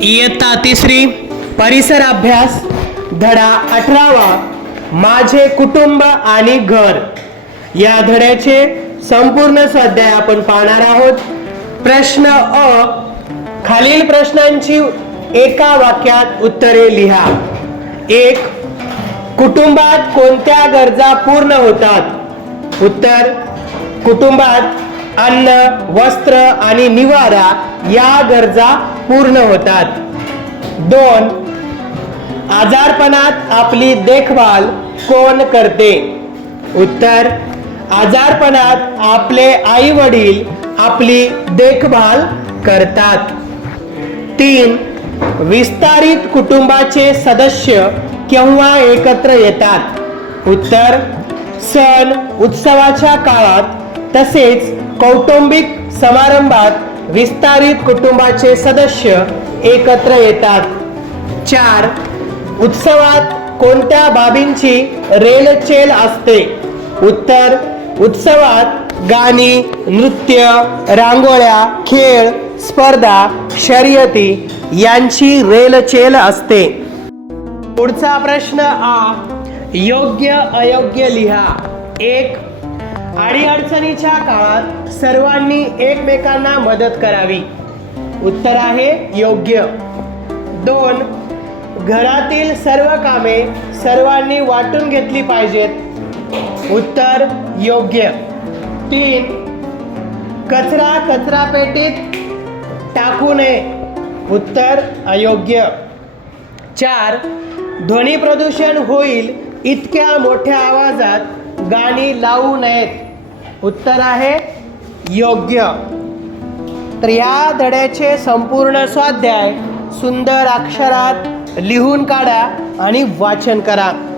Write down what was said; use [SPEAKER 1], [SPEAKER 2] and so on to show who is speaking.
[SPEAKER 1] इयत्ता तिसरी. परिसर अभ्यास धडा अठरावा. माझे कुटुंब आणि घर. या धड्याचे संपूर्ण स्वाध्याय आपण पाहणार आहोत. प्रश्न अ. खालील प्रश्नांची एका वाक्यात उत्तरे लिहा. एक कुटुंबात कोणत्या गरजा पूर्ण होतात? उत्तर कुटुंबात अन्न वस्त्र आणि निवारा या गरजा पूर्ण होतात. दोन आजारपणात आपली देखभाल कोण करते? उत्तर आजारपणात आपले आई वडील आपली देखभाल करतात. तीन विस्तारित कुटुंबाचे सदस्य केव्हा एकत्र येतात? उत्तर सण उत्सवाच्या काळात तसेच कौटुंबिक समारंभात विस्तारित कुटुंबाचे सदस्य एकत्र येतात. चार उत्सवात कोणत्या बाबींची रेलचेल असते? उत्तर उत्सवात गाणी नृत्य रांगोळ्या खेळ स्पर्धा शर्यती यांची रेलचेल असते. पुढचा प्रश्न आ योग्य अयोग्य लिहा. एक अडीअडचणीच्या काळात सर्वांनी एकमेकांना मदत करावी. उत्तर आहे योग्य. दोन घरातील सर्व कामे सर्वांनी वाटून घेतली पाहिजेत. उत्तर योग्य. तीन कचरा कचरा पेटीत टाकू नये. उत्तर अयोग्य. चार ध्वनी प्रदूषण होईल इतक्या मोठ्या आवाजात गाणी लावू नयेत. उत्तर आहे योग्य. तर या धड्याचे संपूर्ण स्वाध्याय सुंदर अक्षरात लिहून काढा आणि वाचन करा.